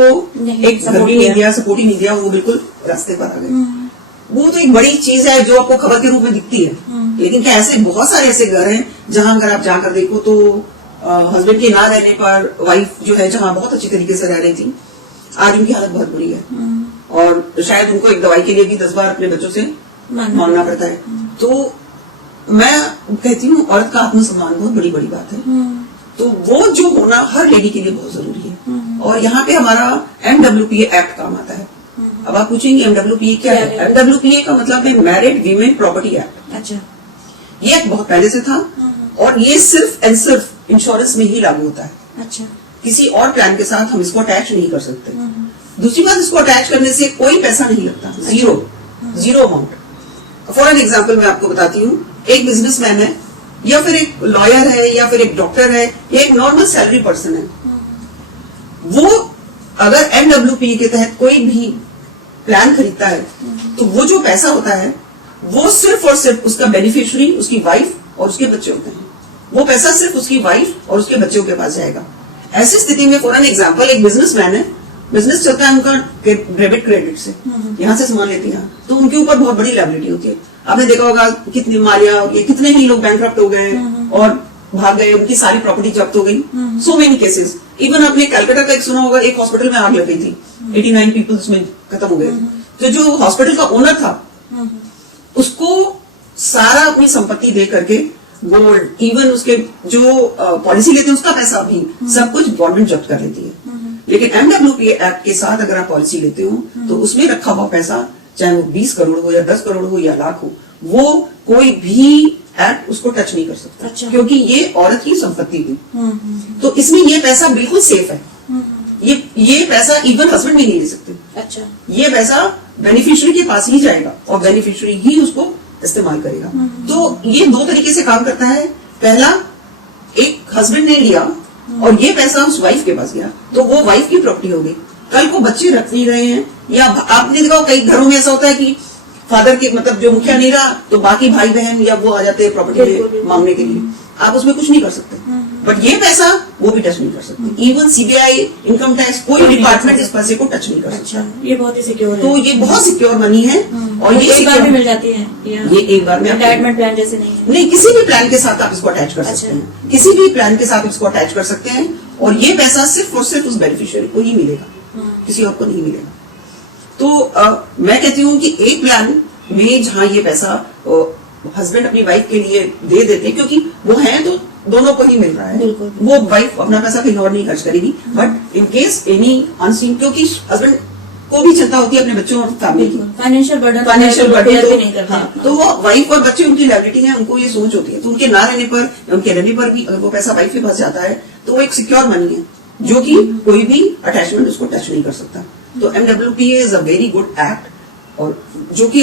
तो एक घर भी नहीं दिया, सपोर्ट ही नहीं दिया, वो बिल्कुल रास्ते पर आ गए। वो तो एक बड़ी चीज है जो आपको खबर के रूप में दिखती है, लेकिन क्या ऐसे बहुत सारे ऐसे घर हैं जहां अगर आप जाकर देखो तो हस्बैंड के ना रहने पर वाइफ जो है जहां बहुत अच्छी तरीके से रह रही थी, आज उनकी हालत बहुत बुरी है और शायद उनको एक दवाई के लिए भी 10 बार अपने बच्चों से मांगना पड़ता है। तो मैं कहती हूँ औरत का आत्मसम्मान बहुत बड़ी बड़ी बात है, तो वो जो होना हर लेडी के लिए बहुत जरूरी है। और यहाँ पे हमारा MWPA एक्ट काम आता है। अब आप पूछेंगे MWPA क्या है? MWPA का मतलब है मैरिड वीमेन प्रॉपर्टी एक्ट। अच्छा, ये एक्ट बहुत पहले से था और ये सिर्फ एंड सिर्फ इंश्योरेंस में ही लागू होता है। अच्छा, किसी और प्लान के साथ हम इसको अटैच नहीं कर सकते। दूसरी बात, इसको अटैच करने से कोई पैसा नहीं लगता, zero amount. For an example मैं आपको बताती हूँ, एक बिजनेसमैन है या फिर एक लॉयर है या फिर एक डॉक्टर है या एक नॉर्मल सैलरी पर्सन है, वो अगर MWPA के तहत कोई भी प्लान खरीदता है तो वो जो पैसा होता है वो सिर्फ और सिर्फ उसका बेनिफिशियरी उसकी वाइफ और उसके बच्चे होते हैं। वो पैसा सिर्फ उसकी वाइफ और उसके बच्चों के पास जाएगा। ऐसी स्थिति में फॉर एन एग्जाम्पल एक बिजनेसमैन है, बिजनेस चलता है उनका डेबिट क्रेडिट से, यहाँ से सामान लेते हैं तो उनके ऊपर बहुत बड़ी लायबिलिटी होती है। आपने देखा होगा कितनी मालिया, कितने ही लोग बैंकरप्ट हो गए और भाग गए, उनकी सारी प्रॉपर्टी जब्त हो गई। So many cases. इवन आपने कैलकाटा का एक सुना होगा, एक हॉस्पिटल में आग लग गई थी, 89 पीपल उसमें खत्म हो गए। तो जो हॉस्पिटल का ओनर था उसको सारा अपनी संपत्ति दे करके गोल्ड, इवन उसके जो पॉलिसी लेते हैं उसका पैसा भी सब कुछ गवर्नमेंट जब्त कर लेती है। लेकिन MWPA एक्ट के साथ अगर आप पॉलिसी लेते हो तो उसमें रखा हुआ पैसा, चाहे वो 20 करोड़ हो या 10 करोड़ हो या लाख हो, वो कोई भी एक्ट उसको टच नहीं कर सकता। अच्छा। क्योंकि ये औरत की संपत्ति थी। तो इसमें ये पैसा बिल्कुल सेफ है। ये पैसा इवन हस्बैंड भी नहीं ले सकते। अच्छा, ये पैसा बेनिफिशियरी के पास ही जाएगा और बेनिफिशियरी ही उसको इस्तेमाल करेगा। तो ये दो तरीके से काम करता है। पहला, एक हस्बैंड ने लिया और ये पैसा उस वाइफ के पास गया तो वो वाइफ की प्रॉपर्टी हो गई। कल को बच्चे रख नहीं रहे हैं, या आपने देखा कई घरों में ऐसा होता है कि फादर के मतलब जो मुखिया नहीं रहा तो बाकी भाई बहन या वो आ जाते हैं प्रॉपर्टी मांगने के लिए, आप उसमें कुछ नहीं कर सकते। बट ये पैसा वो भी टच नहीं कर सकते। इवन CBI, इनकम टैक्स, कोई डिपार्टमेंट इस पैसे को टच नहीं कर सकता। अच्छा, ये बहुत ही सिक्योर है। तो ये बहुत सिक्योर मनी है और ये एक बार में मिल जाती है, ये एक बार में रिटायरमेंट प्लान जैसे नहीं है। नहीं, किसी भी प्लान के साथ आप इसको अटैच कर सकते हैं। किसी भी प्लान के साथ इसको अटैच कर सकते हैं और ये पैसा सिर्फ और सिर्फ उस बेनिफिशियरी को ही मिलेगा, किसी और को नहीं मिलेगा। तो मैं कहती हूँ कि एक प्लान में जहां ये पैसा हस्बैंड अपनी वाइफ के लिए दे देते हैं, क्योंकि वो है तो दोनों को ही मिल रहा है, वो वाइफ अपना पैसा कहीं और नहीं खर्च करेगी। But in case any unseen, क्योंकि हस्बैंड को भी चिंता होती है अपने बच्चों और फैमिली की, फाइनेंशियल बर्डन नहीं करता। तो वो वाइफ और बच्चे उनकी लायबिलिटी है, उनको ये सोच होती है। तो उनके ना रहने पर, उनके रहने पर भी अगर वो पैसा वाइफ के पास जाता है तो वो एक सिक्योर मनी है जो कि कोई भी अटैचमेंट उसको टच नहीं कर सकता। तो MWPA is a very good act, और जो कि